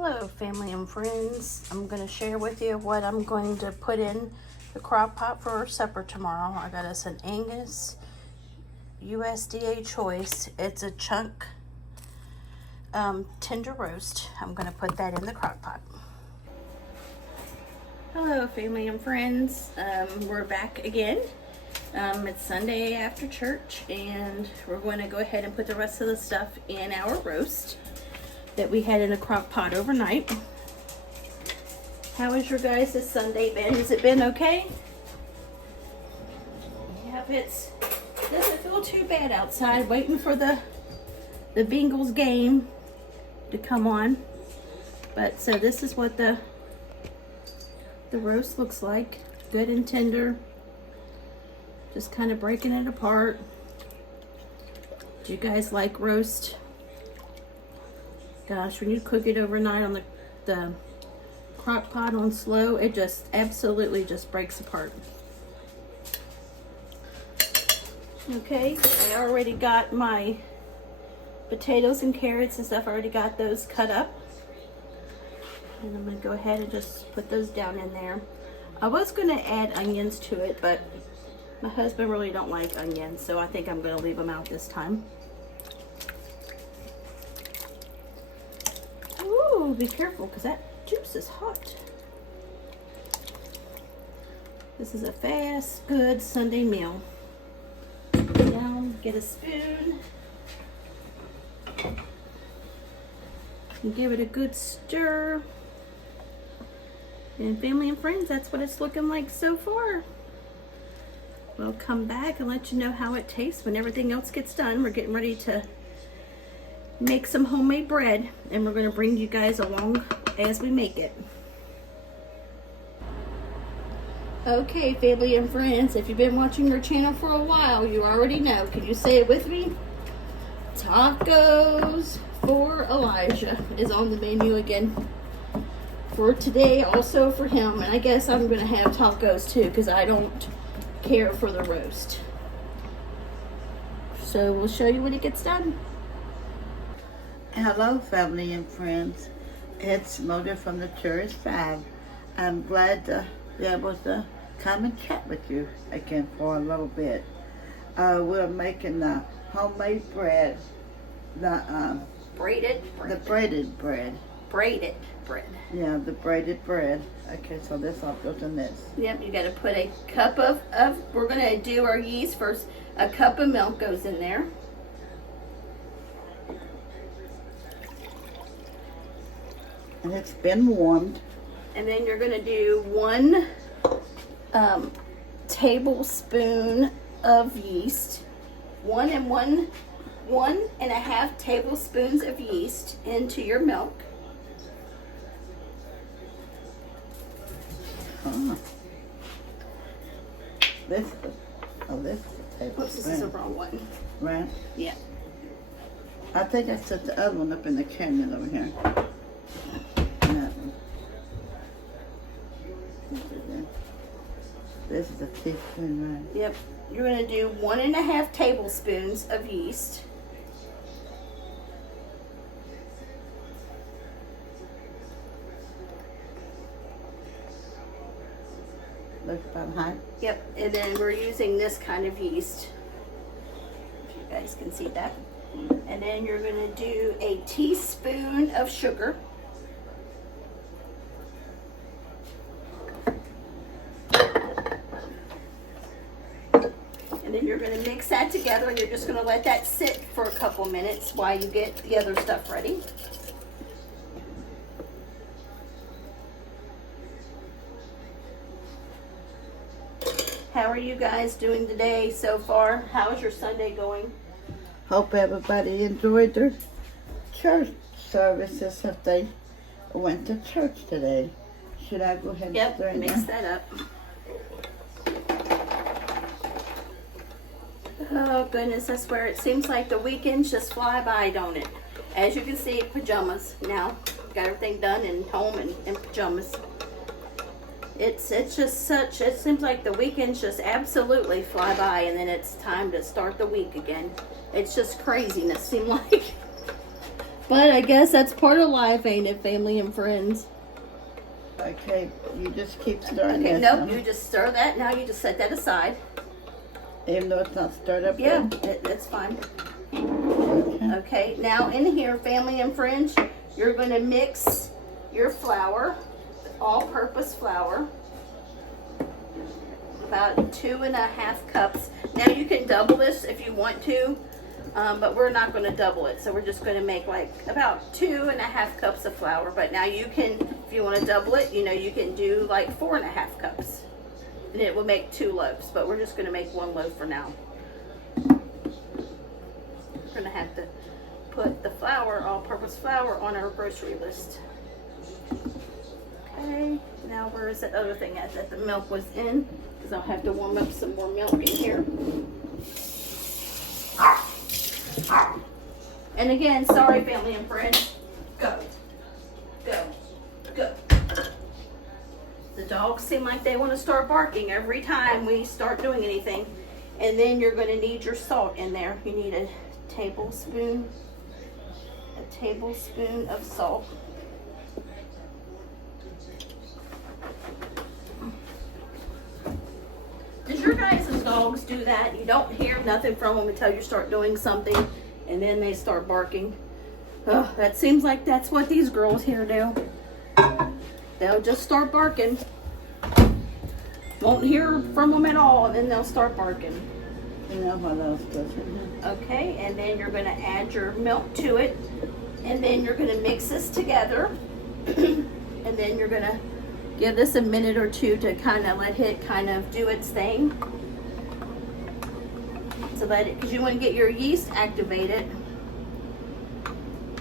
Hello family and friends. I'm going to share with you what I'm going to put in the crock pot for supper tomorrow. I got us an Angus USDA choice. It's a chunk tender roast. I'm going to put that in the crock pot. Hello family and friends. We're back again. It's Sunday after church and we're going to go ahead and put the rest of the stuff in our roast that we had in a crock pot overnight. How has your guys' this Sunday been? Has it been okay? Yep, doesn't feel too bad outside waiting for the Bengals game to come on. But so this is what the roast looks like. Good and tender. Just kind of breaking it apart. Do you guys like roast? Gosh, when you cook it overnight on the crock pot on slow, it just absolutely just breaks apart. Okay, I already got my potatoes and carrots and stuff. I already got those cut up. And I'm going to go ahead and just put those down in there. I was going to add onions to it, but my husband really don't like onions, so I think I'm going to leave them out this time. Ooh, be careful because that juice is hot. This is a fast, good Sunday meal. Now, get a spoon and give it a good stir. And family and friends, that's what it's looking like so far. We'll come back and let you know how it tastes when everything else gets done. We're getting ready to make some homemade bread and we're going to bring you guys along as we make it. Okay, family and friends, if you've been watching our channel for a while, you already know. Can you say it with me? Tacos for Elijah is on the menu again for today, also for him. And I guess I'm going to have tacos too because I don't care for the roast. So we'll show you when it gets done. Hello family and friends, it's Mildred from the Cherished 5. I'm glad to be able to come and chat with you again for a little bit. We're making the homemade bread, the braided bread. Yeah, the braided bread. Okay, so this all goes in this. Yep, you got to put a cup of, we're going to do our yeast first. A cup of milk goes in there. And it's been warmed. And then you're going to do 1 tablespoon of yeast. 1.5 tablespoons of yeast into your milk. This is a tablespoon. Oops, this is the wrong one. Right? Yeah. I think I set the other one up in the cabinet over here. This is a teaspoon, right? Yep. You're going to do 1.5 tablespoons of yeast. Looks about high. Yep. And then we're using this kind of yeast. If you guys can see that. And then you're going to do a teaspoon of sugar. And then you're going to mix that together and you're just going to let that sit for a couple minutes while you get the other stuff ready. How are you guys doing today so far? How's your Sunday going? Hope everybody enjoyed their church services if they went to church today. Should I go ahead and stir it mix now? that up. Oh goodness, I swear it seems like the weekends just fly by, don't it? As you can see, pajamas now. Got everything done and home and in pajamas. It's just such, it seems like the weekends just absolutely fly by and then it's time to start the week again. It's just craziness, seem like. But I guess that's part of life, ain't it, family and friends? Okay, you just keep stirring Okay, this. nope, you just stir that. Now you just set that aside. Even though it's not stirred up Yeah, yet? that's fine. Okay. Okay, now in here, family and friends, you're going to mix your flour, all-purpose flour, about 2.5 cups. Now you can double this if you want to, but we're not going to double it. So we're just going to make like about 2.5 cups of flour. But now you can, if you want to double it, you know, you can do like 4.5 cups. And it will make 2 loaves, but we're just going to make 1 loaf for now. We're going to have to put the flour, all-purpose flour, on our grocery list. Okay, now where is that other thing that the milk was in? Because I'll have to warm up some more milk in here. And again, sorry family and friends. Go. Go. Go. The dogs seem like they want to start barking every time we start doing anything. And then you're going to need your salt in there. You need a tablespoon of salt. Does your guys' dogs do that? You don't hear nothing from them until you start doing something, and then they start barking. Ugh, that seems like that's what these girls here do. They'll just start barking. Won't hear from them at all, and then they'll start barking. You know what else does it? Okay, and then you're going to add your milk to it, and then you're going to mix this together, and then you're going to give this a minute or two to kind of let it kind of do its thing. So let it, because you want to get your yeast activated.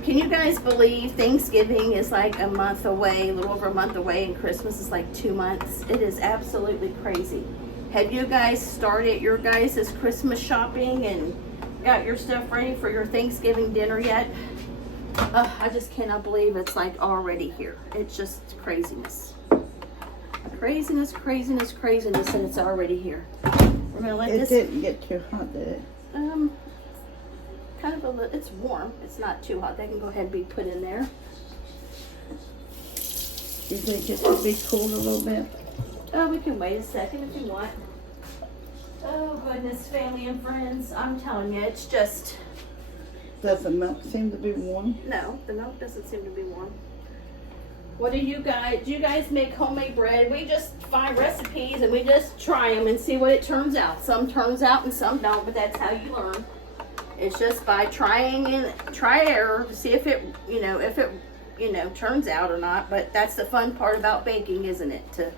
Can you guys believe Thanksgiving is like a month away, a little over a month away, and Christmas is like 2 months? It is absolutely crazy. Have you guys started your guys' Christmas shopping and got your stuff ready for your Thanksgiving dinner yet? I just cannot believe it's like already here. It's just craziness. Craziness, craziness, craziness, and it's already here. We're gonna let this. It didn't get too hot, did it? Kind of a little. It's warm. It's not too hot. That can go ahead and be put in there. You think it should be cooled a little bit? Oh, we can wait a second if you want. Oh goodness, family and friends, I'm telling you, it's just. Does the milk seem to be warm? No, the milk doesn't seem to be warm. What do you guys make homemade bread? We just find recipes and we just try them and see what it turns out. Some turns out and some don't, but that's how you learn. It's just by trying and error to see if it turns out or not. But that's the fun part about baking, isn't it?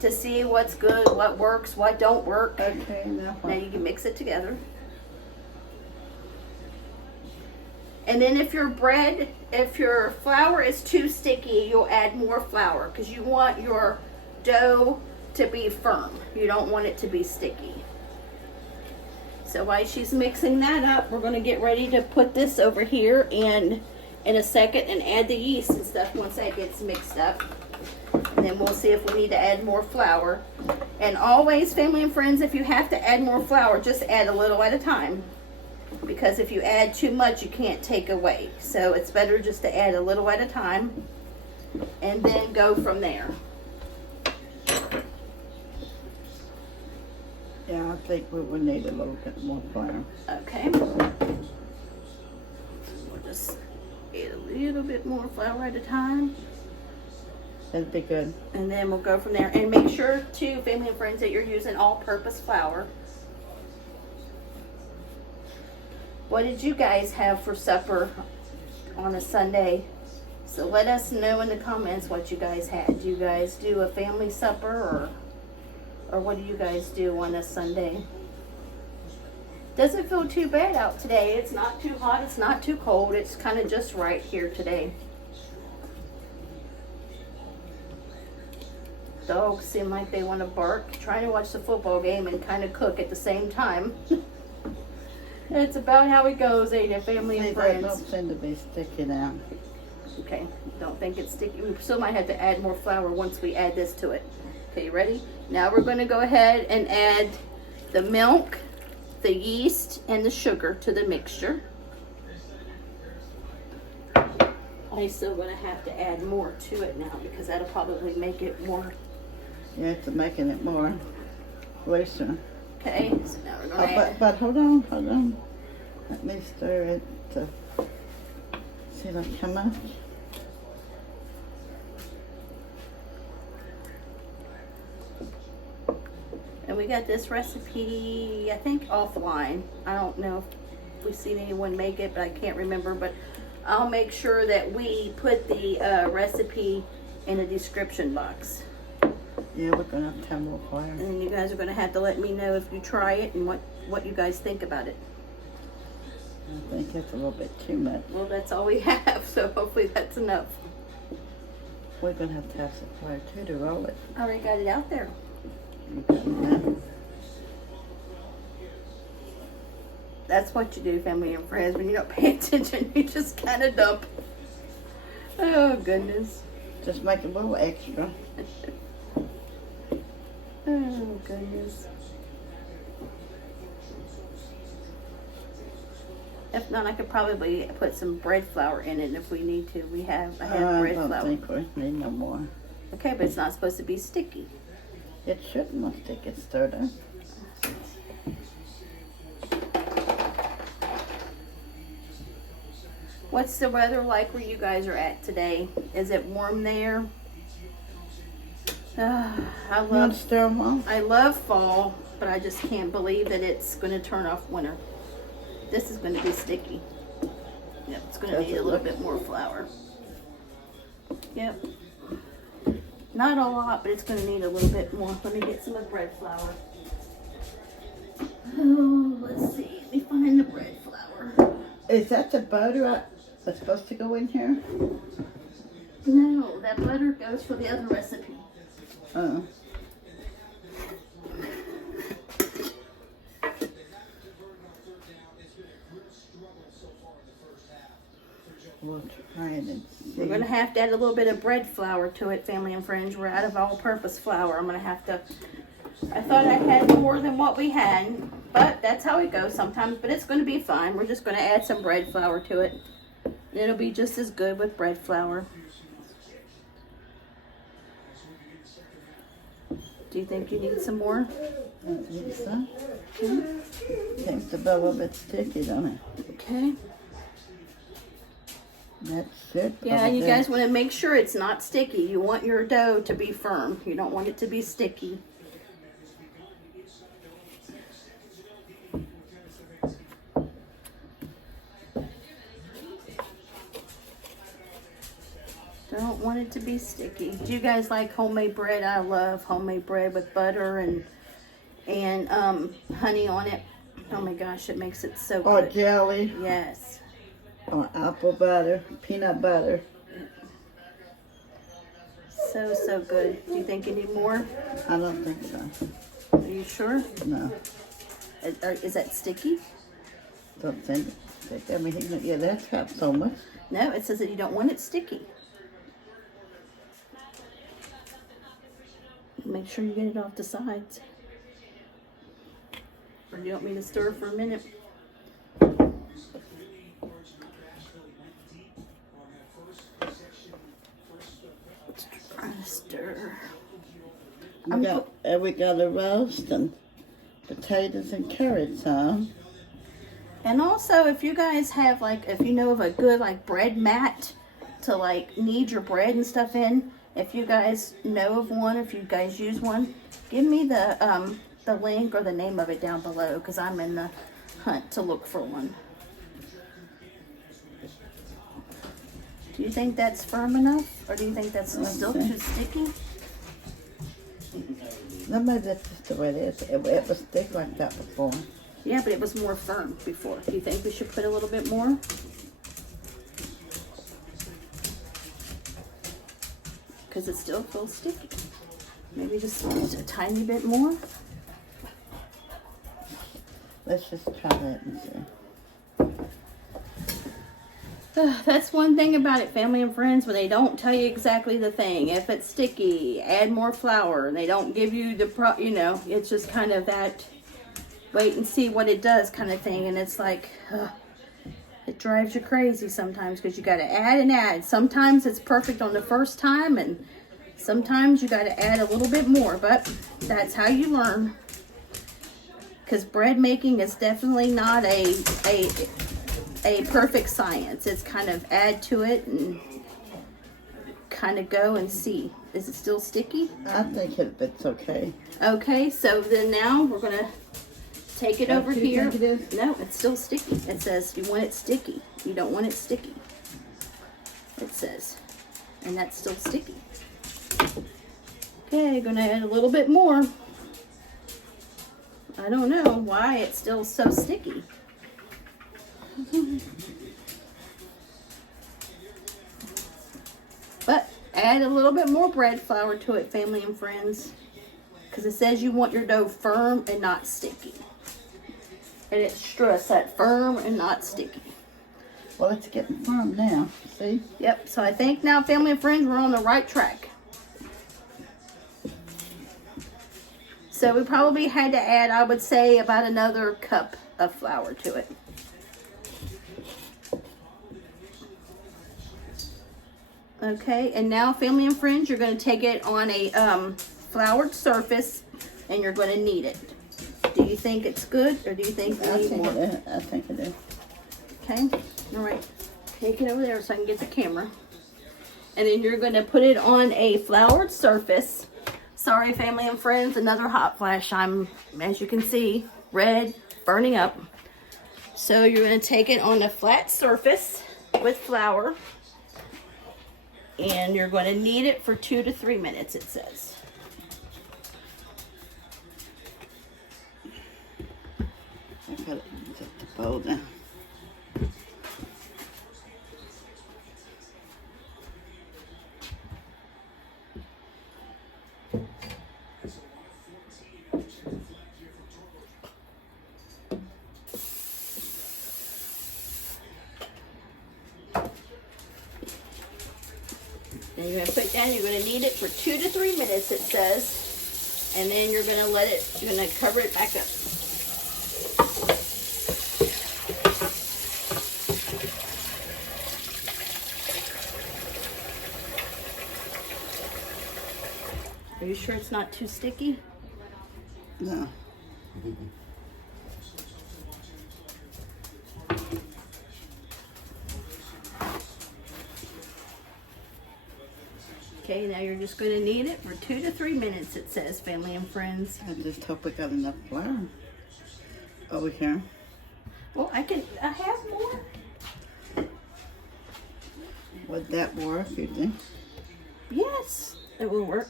To see what's good, what works, what don't work. Okay, now what? Now you can mix it together. And then if your flour is too sticky, you'll add more flour because you want your dough to be firm. You don't want it to be sticky. So while she's mixing that up, we're going to get ready to put this over here and in a second and add the yeast and stuff once that gets mixed up. And then we'll see if we need to add more flour. And always, family and friends, if you have to add more flour, just add a little at a time. Because if you add too much, you can't take away. So it's better just to add a little at a time and then go from there. Yeah, I think we would need a little bit more flour. Okay. We'll just add a little bit more flour at a time. That'd be good. And then we'll go from there. And make sure, too, family and friends, that you're using all-purpose flour. What did you guys have for supper on a Sunday? So let us know in the comments what you guys had. Do you guys do a family supper or what do you guys do on a Sunday? Doesn't feel too bad out today. It's not too hot. It's not too cold. It's kind of just right here today. Dogs seem like they want to bark. Trying to watch the football game and kind of cook at the same time. It's about how it goes, ain't it, family and friends? They don't seem to be sticky now. Okay, don't think it's sticky. We still might have to add more flour once we add this to it. Okay, ready? Now we're going to go ahead and add the milk, the yeast, and the sugar to the mixture. I'm still going to have to add more to it now because that'll probably make it more. Yeah, it's making it more looser. Okay, so now we're going to add. But hold on. Let me stir it to see like how much. And we got this recipe, I think, offline. I don't know if we've seen anyone make it, but I can't remember. But I'll make sure that we put the recipe in the description box. Yeah, we're gonna have to have more fire. And then you guys are going to have to let me know if you try it and what you guys think about it. I think it's a little bit too much. Well, that's all we have, so hopefully that's enough. We're gonna have to have some fire too to roll it. I already got it out there. You got that? That's what you do, family and friends. When you don't pay attention, you just kind of dump. Oh, goodness. Just make a little extra. Oh, goodness. If not, I could probably put some bread flour in it if we need to. I have bread I flour. don't think we need no more. Okay, but it's not supposed to be sticky. It shouldn't want to get stirred up. What's the weather like where you guys are at today? Is it warm there? I You want to stir them off? love fall, but I just can't believe that it's going to turn off winter. This is going to be sticky. Yep, it's going to need a little bit more flour. Yep. Not a lot, but it's going to need a little bit more. Let me get some of bread flour. Oh, let's see. Let me find the bread flour. Is that the butter that's supposed to go in here? No, that butter goes for the other recipe. Oh. We'll try it and see. We're going to have to add a little bit of bread flour to it, family and friends. We're out of all-purpose flour. I'm going to have to... I thought I had more than what we had, but that's how it goes sometimes. But it's going to be fine. We're just going to add some bread flour to it. It'll be just as good with bread flour. Do you think you need some more? I think so. Seems to be a little bit sticky, don't it? Okay. That's it. Yeah, you guys want to make sure it's not sticky. You want your dough to be firm. You don't want it to be sticky. Don't want it to be sticky. Do you guys like homemade bread? I love homemade bread with butter and honey on it. Oh my gosh, it makes it so Or good. jelly, Yes. or apple butter, peanut butter. So good. Do you think you need more? I don't think so. Are you sure? No, Is that sticky? don't think. I mean, yeah, that's got so much. No, it says that you don't want it sticky. Make sure you get it off the sides. Or do you want me to stir for a minute? Let's try to stir. We got a roast and potatoes and carrots on. And also, if you guys have if you know of a good bread mat to knead your bread and stuff in, if you guys know of one, if you guys use one, give me the link or the name of it down below, because I'm in the hunt to look for one. Do you think that's firm enough, or do you think that's still too sticky? No, maybe that's just the way it is. It was thick like that before. Yeah, but it was more firm before. Do you think we should put a little bit more? Because it still feels sticky. Maybe just a tiny bit more. Let's just try that and see. That's one thing about it, family and friends, when they don't tell you exactly the thing. If it's sticky, add more flour. They don't give you the it's just kind of that wait and see what it does kind of thing. And it's It drives you crazy sometimes because you got to add and add. Sometimes it's perfect on the first time, and sometimes you got to add a little bit more, but that's how you learn. Because bread making is definitely not a perfect science. It's kind of add to it and kind of go and see. Is it still sticky? I think it's okay. Okay, so then now we're going to take it over here. Think it is? No, it's still sticky. It says you want it sticky. You don't want it sticky. It says. And that's still sticky. Okay, gonna add a little bit more. I don't know why it's still so sticky. But add a little bit more bread flour to it, family and friends. Because it says you want your dough firm and not sticky. And it's stressed that firm and not sticky. Well, it's getting firm now. See? Yep, so I think now, family and friends, we're on the right track. So we probably had to add, I would say, about another cup of flour to it. Okay, and now, family and friends, you're going to take it on a floured surface, and you're going to knead it. Do you think it's good, or do you think we need more? I think it is. Okay, all right. Take it over there so I can get the camera. And then you're going to put it on a floured surface. Sorry, family and friends, another hot flash. I'm, as you can see, red, burning up. So you're going to take it on a flat surface with flour. And you're going to knead it for 2 to 3 minutes, it says. I gotta set the bowl down. And you're going to put it down, you're going to knead it for 2 to 3 minutes, it says. And then you're going to let it, you're going to cover it back up. Are you sure it's not too sticky? No. Okay, now you're just going to knead it for 2 to 3 minutes, it says, family and friends. I just hope we got enough flour over here. Well, I have more. Would that work, you think? Yes, it will work.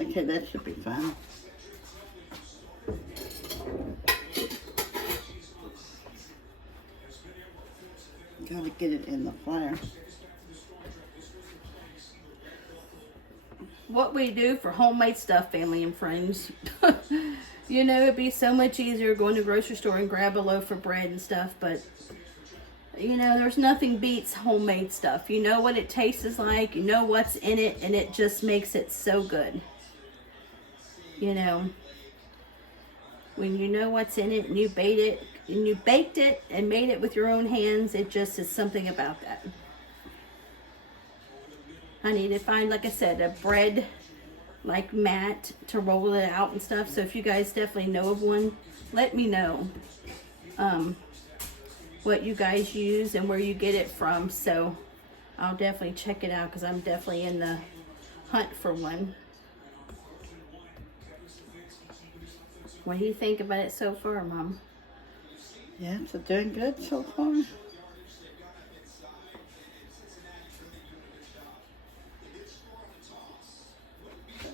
Okay, that should be fine. Gotta get it in the flour. What we do for homemade stuff, family and friends. You know, it'd be so much easier going to the grocery store and grab a loaf of bread and stuff, but you know, there's nothing beats homemade stuff. You know what it tastes like, you know what's in it, and it just makes it so good. You know, when you know what's in it and you baked it and made it with your own hands, it just is something about that. I need to find, like I said, a bread like mat to roll it out and stuff. So if you guys definitely know of one, let me know what you guys use and where you get it from. So I'll definitely check it out because I'm definitely in the hunt for one. What do you think about it so far, Mom? Yeah, it's doing good so far.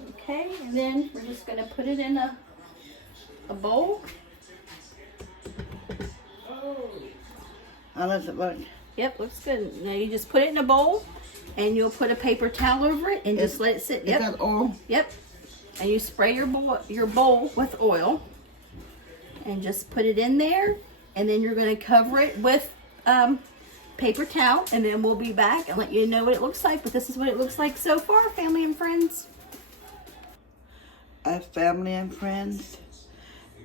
Okay, and then we're just going to put it in a bowl. How does it look? Yep, looks good. Now you just put it in a bowl and you'll put a paper towel over it and just let it sit. Yep. Is that oil? Yep. And you spray your bowl with oil and just put it in there, and then you're going to cover it with paper towel, and then we'll be back and let you know what it looks like. But this is what it looks like so far, family and friends. Family and friends,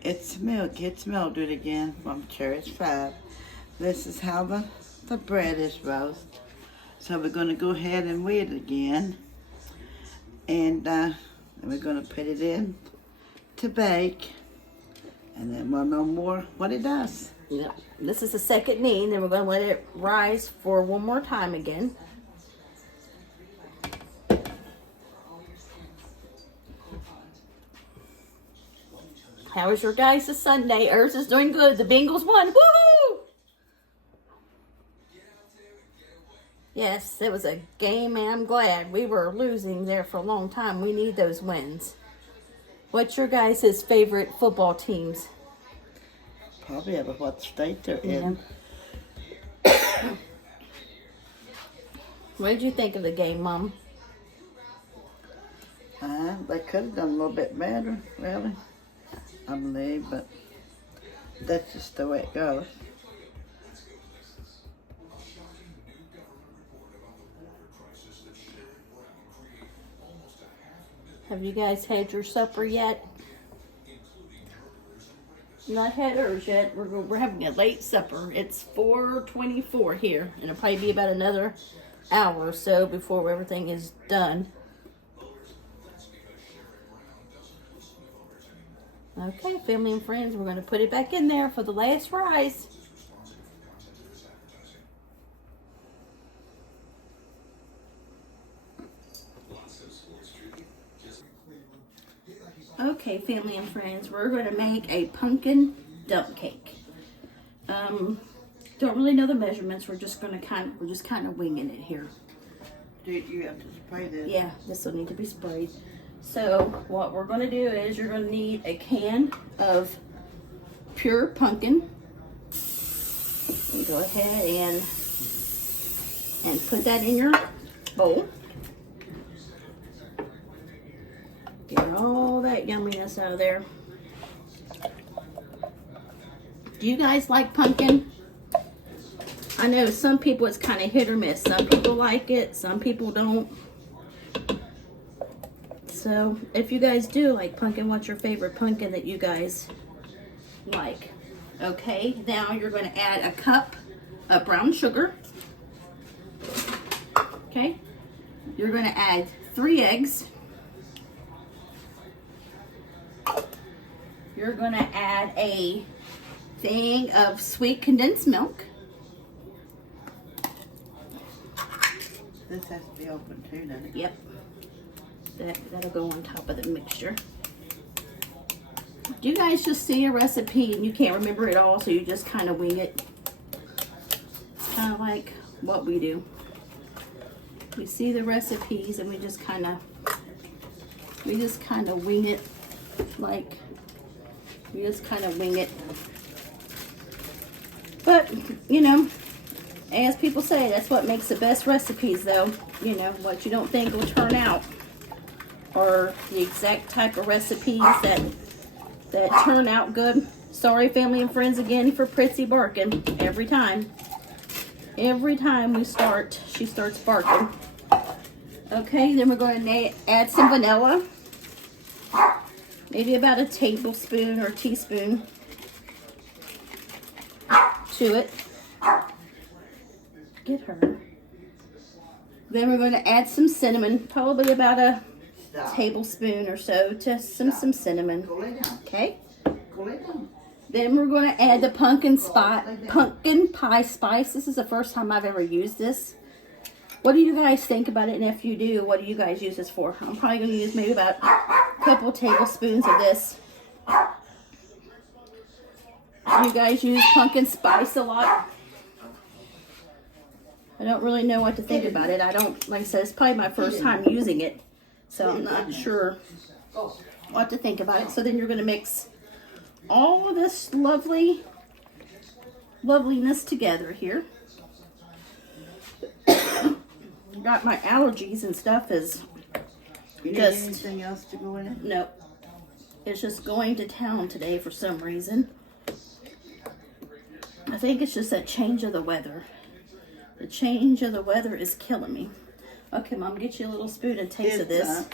it's Mildred again from Cherished 5. This is how the the bread is roast. So we're going to go ahead and weigh it again. And we're going to put it in to bake. And then we'll know more what it does. Yeah. This is the second kneading, then we're going to let it rise for one more time again. How was your guys' Sunday? Ours is doing good. The Bengals won. Woohoo! Yes, it was a game, and I'm glad. We were losing there for a long time. We need those wins. What's your guys' favorite football teams? Probably ever what state they're in. What did you think of the game, Mom? They could have done a little bit better, really, I believe, but that's just the way it goes. Have you guys had your supper yet? Not had ours yet. We're having a late supper. It's 4:24 here, and it'll probably be about another hour or so before everything is done. Okay, family and friends, we're going to put it back in there for the last rise. Okay, family and friends, we're going to make a pumpkin dump cake. Don't really know the measurements. We're just kind of winging it here. Do you have to spray this? Yeah, this will need to be sprayed. So what we're going to do is you're going to need a can of pure pumpkin. You go ahead and put that in your bowl. Get all that yumminess out of there. Do you guys like pumpkin? I know some people it's kind of hit or miss. Some people like it, some people don't. So if you guys do like pumpkin, what's your favorite pumpkin that you guys like? Okay, now you're going to add a cup of brown sugar. Okay, you're going to add 3 eggs. You're going to add a thing of sweet condensed milk. This has to be open too, doesn't it? Yep. That'll go on top of the mixture. Do you guys just see a recipe and you can't remember it all, so you just kind of wing it? It's kind of like what we do. We see the recipes and we just kind of wing it, like we just kind of wing it. But you know, as people say, that's what makes the best recipes, though. You know, what you don't think will turn out, or the exact type of recipes that turn out good. Sorry, family and friends, again for Prissy barking every time. Every time we start, she starts barking. Okay, then we're going to add some vanilla. Maybe about a tablespoon or teaspoon to it. Get her. Then we're going to add some cinnamon, probably about a tablespoon or so to some cinnamon. Okay. Then we're going to add the pumpkin pie spice. This is the first time I've ever used this. What do you guys think about it? And if you do, what do you guys use this for? I'm probably going to use maybe about a couple tablespoons of this. You guys use pumpkin spice a lot? I don't really know what to think about it. Like I said, it's probably my first time using it, so I'm not sure what to think about it. So then you're going to mix all of this loveliness together here. Got my allergies and stuff is You need just anything else to go in? no. It's just going to town today for some reason. I think it's just a change of the weather. The change of the weather is killing me. Okay, Mom, get you a little spoon and taste of this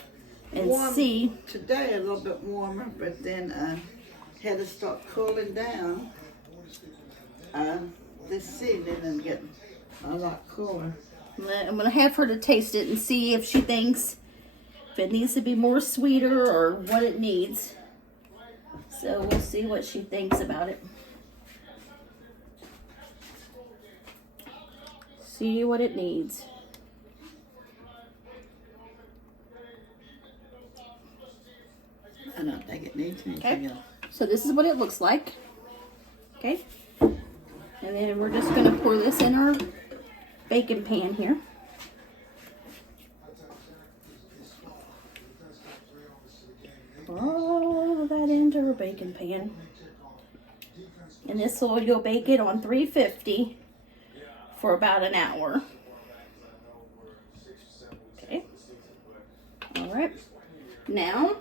and see. Today a little bit warmer, but then had to start cooling down this evening and get A lot cooler. I'm gonna have her to taste it and see if she thinks if it needs to be more sweeter or what it needs. So we'll see what she thinks about it. See what it needs. I don't think it needs anything else. So this is what it looks like. Okay. And then we're just gonna pour this in our baking pan here. Pour all of that into our baking pan. And this will, you'll bake it on 350 for about an hour. Okay. All right. Now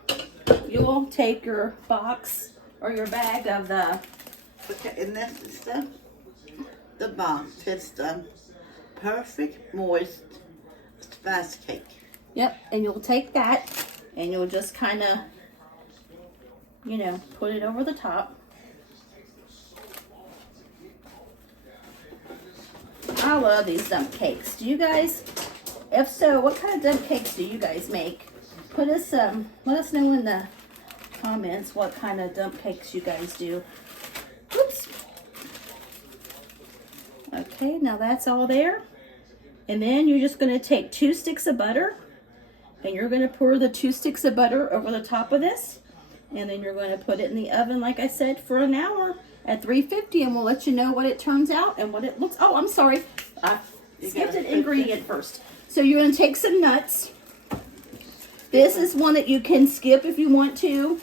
you'll take your box or your bag of the. Okay, and this is the box. It's the perfect moist spice cake. Yep, and you'll take that and you'll just kind of, you know, put it over the top. I love these dump cakes. Do you guys? If so, what kind of dump cakes do you guys make? Put us let us know in the comments what kind of dump cakes you guys do. Oops. Okay, now that's all there. And then you're just going to take 2 sticks of butter and you're going to pour the 2 sticks of butter over the top of this. And then you're going to put it in the oven, like I said, for an hour at 350, and we'll let you know what it turns out and what it looks. Oh, I'm sorry. I skipped an ingredient first. So you're going to take some nuts. This is one that you can skip if you want to.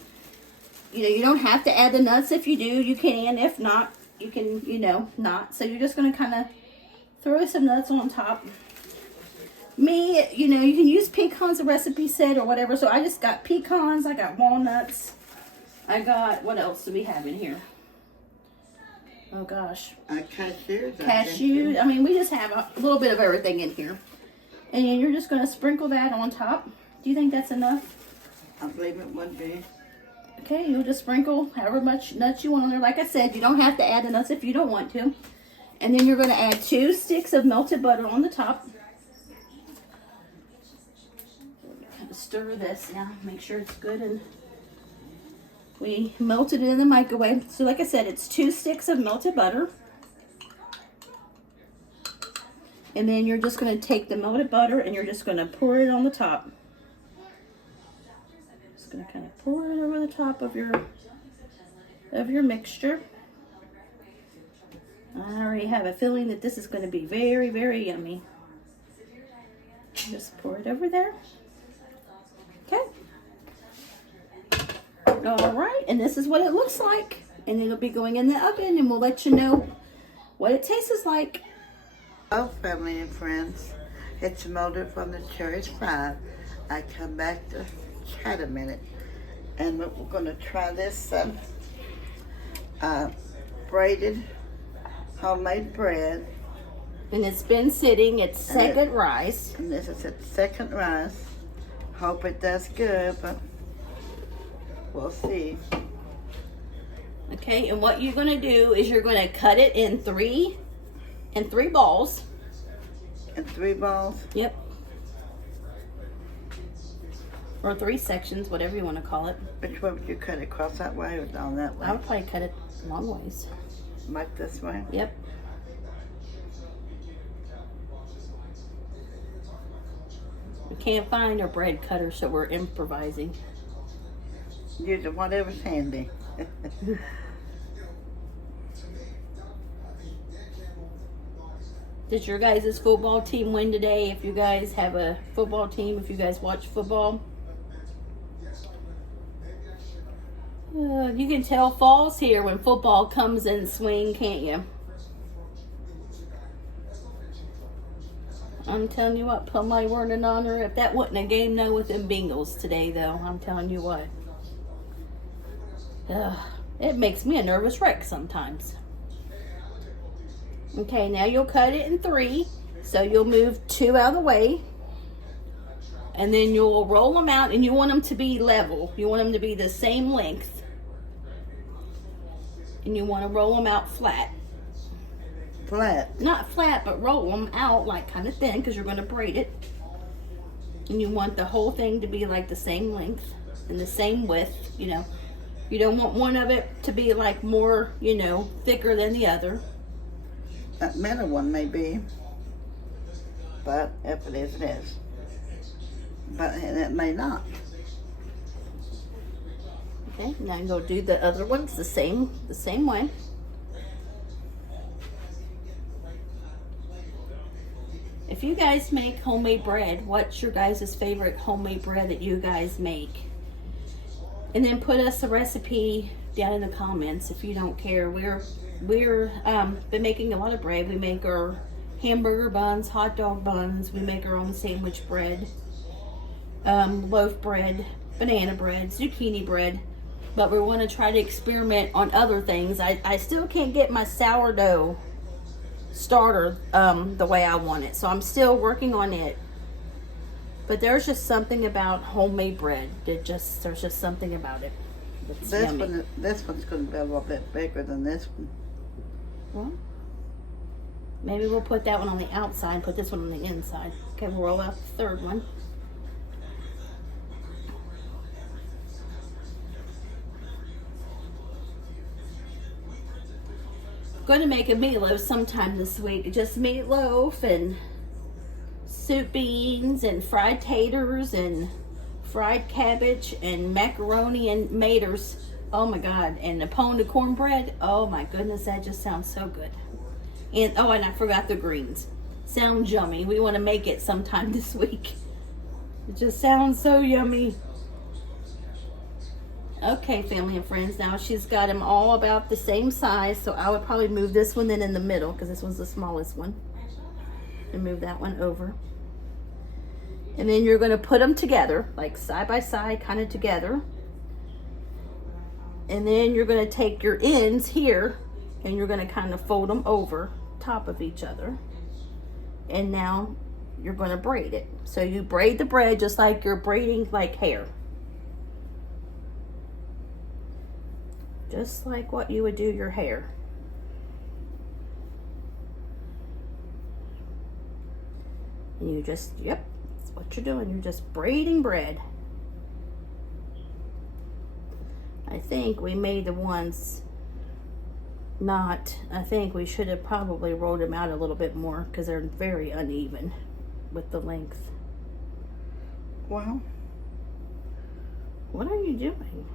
You know, you don't have to add the nuts. If you do, you can. If not, you can, you know, not. So you're just going to kind of throw some nuts on top. Me, you know, you can use pecans, the recipe said, or whatever. So I just got pecans. I got walnuts. I got, what else do we have in here? Oh, gosh. Cashews. Cashew. I mean, we just have a little bit of everything in here. And you're just going to sprinkle that on top. Do you think that's enough? I believe it would be. Okay, you'll just sprinkle however much nuts you want on there. Like I said, you don't have to add the nuts if you don't want to. And then you're going to add 2 sticks of melted butter on the top. Kind of stir this now, make sure it's good. And we melted it in the microwave. So like I said, it's 2 sticks of melted butter. And then you're just going to take the melted butter and you're just going to pour it on the top. Just going to kind of pour it over the top of your mixture. I already have a feeling that this is going to be very, very yummy. Just pour it over there. Okay. All right, and this is what it looks like. And it'll be going in the oven, and we'll let you know what it tastes like. Hello, family and friends. It's Mildred from the Cherished 5. I come back to chat a minute, and we're going to try this braided homemade bread. And it's been sitting, it's second rise. And this is its second rise. Hope it does good, but we'll see. Okay, and what you're gonna do is you're gonna cut it in three balls. And 3 balls? Yep. Or 3 sections, whatever you want to call it. Which way would you cut it? Across that way or down that way? I would probably cut it long ways. Like this way? Yep. We can't find our bread cutter, so we're improvising. Using whatever's handy. Did your guys' football team win today? If you guys have a football team, if you guys watch football. You can tell fall's here when football comes in swing, can't you? I'm telling you what, put my word and honor, if that wasn't a game now with them Bengals today, though, I'm telling you what. It makes me a nervous wreck sometimes. Okay, now you'll cut it in 3. So you'll move 2 out of the way. And then you'll roll them out, and you want them to be level. You want them to be the same length. And you want to roll them out flat. flat. Not flat, but roll them out like kind of thin because you're going to braid it. And you want the whole thing to be like the same length and the same width, you know. You don't want one of it to be like more, you know, thicker than the other. That middle one may be, but if it is, it is. But and it may not. Okay, now go do the other ones the same way. If you guys make homemade bread, what's your guys' favorite homemade bread that you guys make? And then put us a recipe down in the comments if you don't care. We're been making a lot of bread. We make our hamburger buns, hot dog buns. We make our own sandwich bread, loaf bread, banana bread, zucchini bread. But we want to try to experiment on other things. I still can't get my sourdough starter the way I want it, so I'm still working on it. But there's just something about homemade bread. There's just something about it. This one's going to be a little bit bigger than this one. Well, maybe we'll put that one on the outside and put this one on the inside. Okay, we'll roll out the third one. Going to make a meatloaf sometime this week. Just meatloaf and soup beans and fried taters and fried cabbage and macaroni and maters. Oh my God. And a pound of cornbread. Oh my goodness, that just sounds so good. And oh, and I forgot the greens. Sounds yummy. We want to make it sometime this week. It just sounds so yummy. Okay, family and friends, now she's got them all about the same size, so I would probably move this one then in the middle because this one's the smallest one. And move that one over. And then you're going to put them together, like side by side, kind of together. And then you're going to take your ends here and you're going to kind of fold them over top of each other. And now you're going to braid it. So you braid the bread just like you're braiding like hair. Just like what you would do your hair. And you just, yep, that's what you're doing. You're just braiding bread. I think we made the ones not, I think we should have probably rolled them out a little bit more because they're very uneven with the length. Well, what are you doing?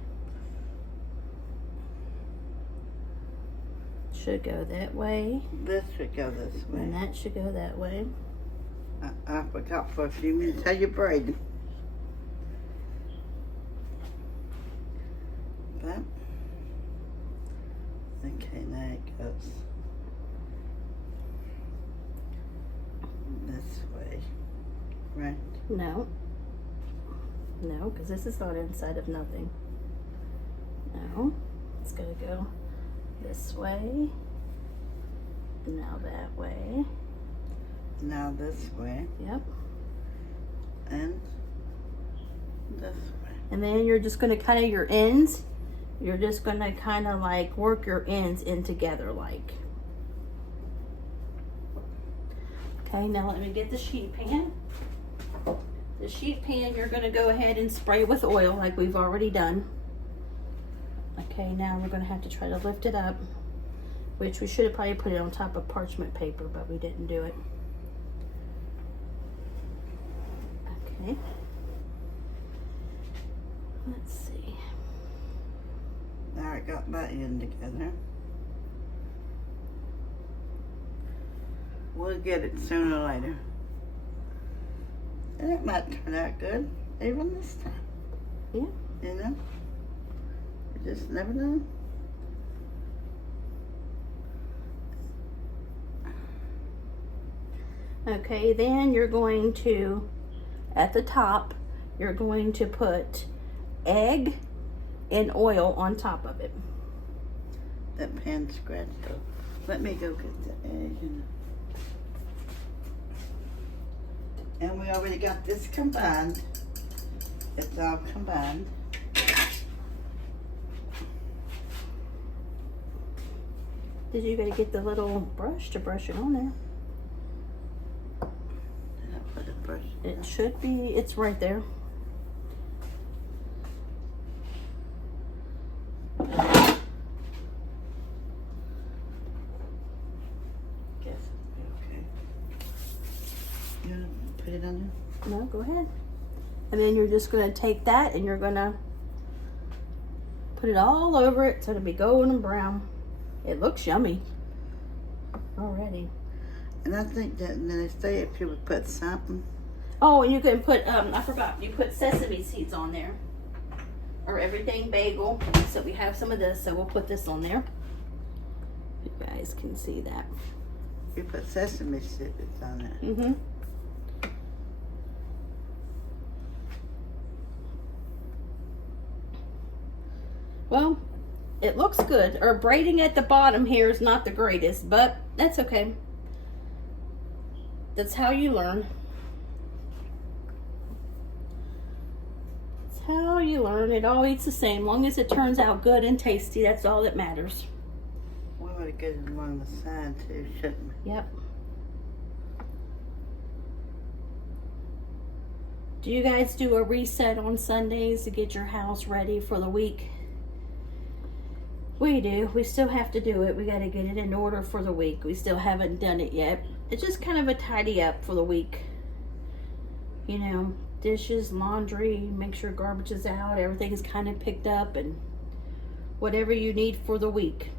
Should go that way. This should go this way. And that should go that way. I forgot for a few minutes how you braid. But, okay, now it goes this way, right? No. No, because this is not inside of nothing. No. It's going to go this way. Now that way. Now this way. Yep. And this way. And then you're just going to kind of your ends. You're just going to kind of like work your ends in together like. Okay, now let me get the sheet pan. The sheet pan, you're going to go ahead and spray with oil like we've already done. Okay, now we're going to have to try to lift it up, which we should have probably put it on top of parchment paper, but we didn't do it. Okay. Let's see. Now I got that end together. We'll get it sooner or later. And it might turn out good, even this time. Yeah. You know? You just never know. Okay, then you're going to, at the top, you're going to put egg and oil on top of it. That pan scratched though. Let me go get the egg. And we already got this combined. It's all combined. . Did you gotta get the little brush to brush it on there? Did I put a brush? It should be, it's right there. Guess it'll be okay. You wanna put it on there? No, go ahead. And then you're just gonna take that and you're gonna put it all over it so it'll be golden brown. It looks yummy already. And I think that then they say if you would put something. Oh, and you can put, I forgot, you put sesame seeds on there. Or everything bagel. So we have some of this, so we'll put this on there. You guys can see that. You put sesame seeds on it. Mm-hmm. Well, it looks good. Or braiding at the bottom here is not the greatest, but that's okay. That's how you learn. That's how you learn. It all eats the same. Long as it turns out good and tasty, that's all that matters. We want to get it along the side too, shouldn't we? Yep. Do you guys do a reset on Sundays to get your house ready for the week? We do. We still have to do it. We got to get it in order for the week. We still haven't done it yet. It's just kind of a tidy up for the week. You know, dishes, laundry, make sure garbage is out, everything is kind of picked up, and whatever you need for the week.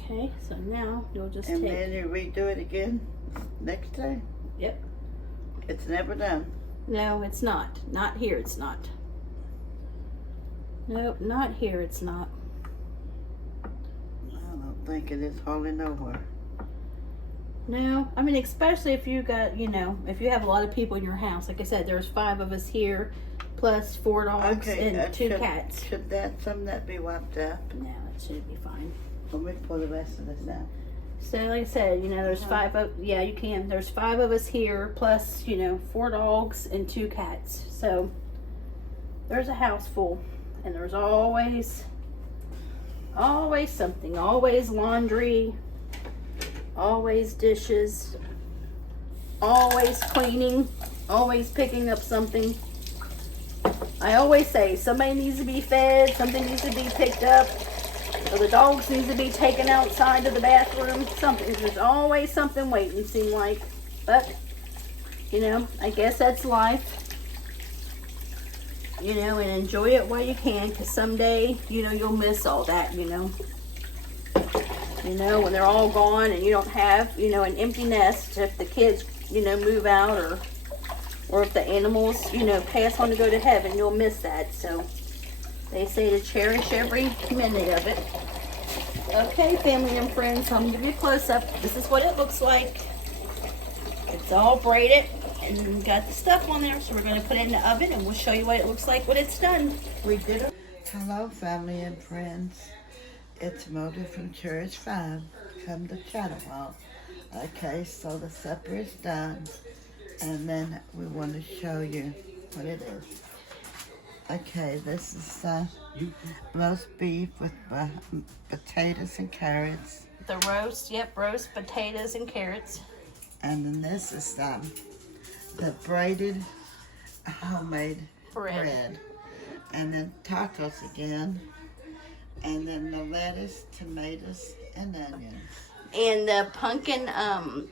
Okay, so now you'll just And take... then you redo it again next time? Yep. It's never done. No, it's not. Not here, it's not. Nope, not here, it's not. I don't think it is hardly nowhere. No, I mean, especially if you got, you know, if you have a lot of people in your house. Like I said, there's 5 of us here, plus 4 dogs and 2 cats. Should some of that be wiped up? No, it should be fine. Let me pull the rest of this out. So like I said, you know, there's 5 of, yeah, you can. There's 5 of us here, plus, you know, 4 dogs and 2 cats. So there's a house full, and there's always something. Always laundry, always dishes, always cleaning, always picking up something. I always say somebody needs to be fed, something needs to be picked up, or the dogs need to be taken outside to the bathroom, something. There's always something waiting, seem like. But, you know, I guess that's life. You know, and enjoy it while you can, because someday, you know, you'll miss all that, you know. You know, when they're all gone and you don't have, you know, an empty nest, if the kids, you know, move out, or if the animals, you know, pass on to go to heaven, you'll miss that. So they say to cherish every minute of it. Okay, family and friends, I'm going to give you a close-up. This is what it looks like. It's all braided and got the stuff on there, so we're going to put it in the oven and we'll show you what it looks like when it's done. We did it. Hello, family and friends. It's Mildred from Cherished 5. Come to chat a while. Okay, so the supper is done, and then we want to show you what it is. Okay, this is roast beef with potatoes and carrots. The roast, yep, roast potatoes and carrots. And then this is the braided homemade bread. And then tacos again. And then the lettuce, tomatoes, and onions. And the pumpkin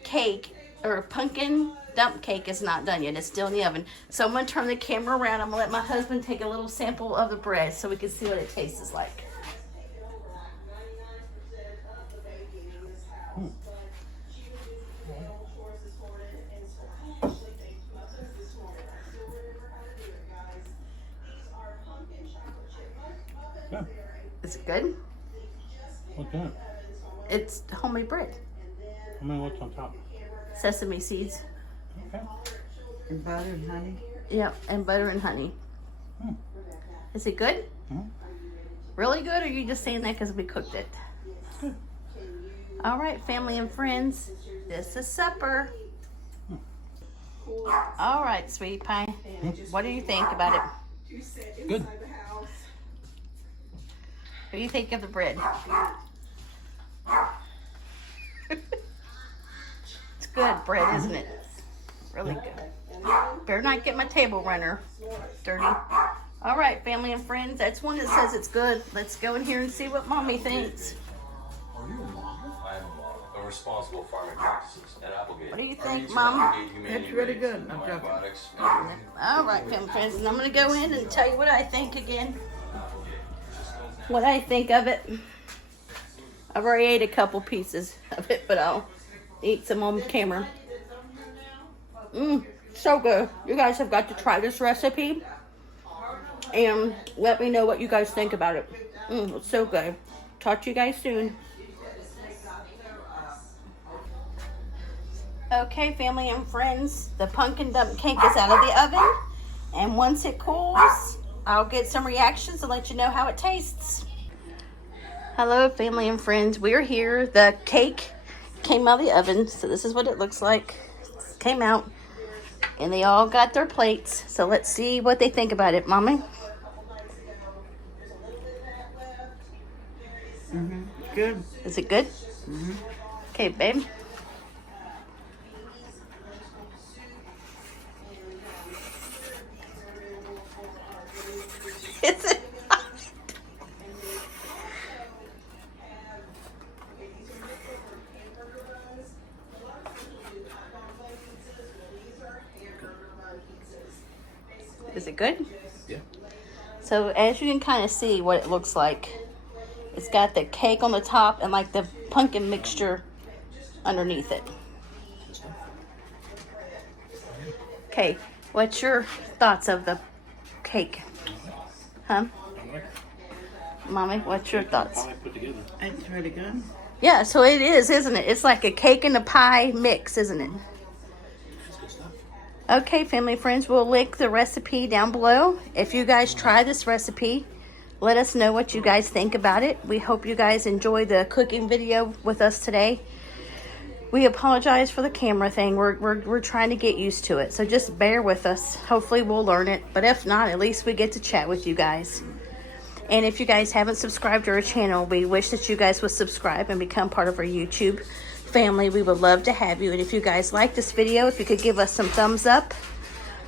cake, or pumpkin dump cake is not done yet. It's still in the oven. So I'm going to turn the camera around. I'm going to let my husband take a little sample of the bread so we can see what it tastes like. Good. Is it good? What's that? It's homemade bread. I mean, what's on top? Sesame seeds. Okay. And butter and honey. Yep, and butter and honey. Hmm. Is it good? Hmm. Really good, or are you just saying that because we cooked it? Good. All right, family and friends, this is supper. All right, sweetie pie. What do you think about it? Good. do you think of the bread? It's good bread, isn't it? Really good. Better not get my table runner dirty. All right, family and friends, that's one that says it's good. Let's go in here and see what Mommy thinks. Are you a model? I am a model of responsible farming practices at Applegate. What do you think, Mom? It's really good. No I'm joking. antibiotics, All right, family and friends, and I'm going to go in and tell you what I think again. What I think of it. I've already ate a couple pieces of it, but I'll eat some on camera. So good. You guys have got to try this recipe and let me know what you guys think about it. It's so good. Talk to you guys soon. Okay, family and friends, the pumpkin dump cake is out of the oven, and once it cools, I'll get some reactions and let you know how it tastes. Hello, family and friends. We're here. The cake came out of the oven, so this is what it looks like. It came out, and they all got their plates. So let's see what they think about it, Mommy. Good. Is it good? Okay, babe. Is it? Is it good? Yeah. So as you can kind of see what it looks like, it's got the cake on the top and like the pumpkin mixture underneath it. Okay, what's your thoughts of the cake? Huh? Mommy, what's your thoughts? Put together. It's really good. Yeah, so it is, isn't it? It's like a cake and a pie mix, isn't it? That's good stuff. Okay, family friends, we'll link the recipe down below. If you guys try this recipe, let us know what you guys think about it. We hope you guys enjoy the cooking video with us today. We apologize for the camera thing. We're trying to get used to it, so just bear with us. Hopefully we'll learn it, but if not, at least we get to chat with you guys. And if you guys haven't subscribed to our channel, we wish that you guys would subscribe and become part of our YouTube family. We would love to have you. And if you guys like this video, if you could give us some thumbs up,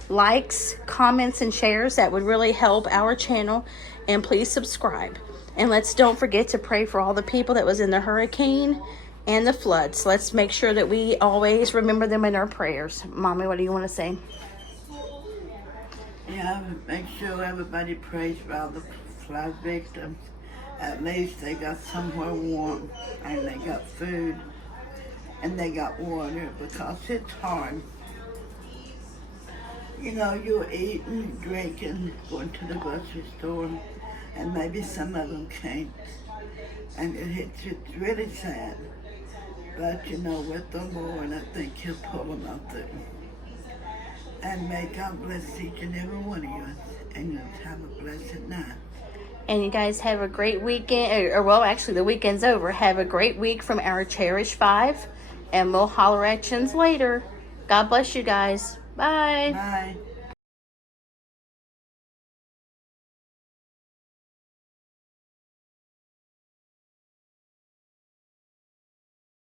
likes, comments, and shares, that would really help our channel. And please subscribe. And don't forget to pray for all the people that was in the hurricane and the floods. Let's make sure that we always remember them in our prayers. Mommy, what do you want to say? Yeah, make sure everybody prays for all the flood victims. At least they got somewhere warm, and they got food, and they got water, because it's hard. You know, you're eating, drinking, going to the grocery store, and maybe some of them can't. And it's really sad. But, you know, with the Lord, I think He'll pull them out there. And may God bless each and every one of you, and you have a blessed night. And you guys have a great weekend, or well, actually the weekend's over. Have a great week from Our Cherished 5, and we'll holler at you later. God bless you guys. Bye. Bye.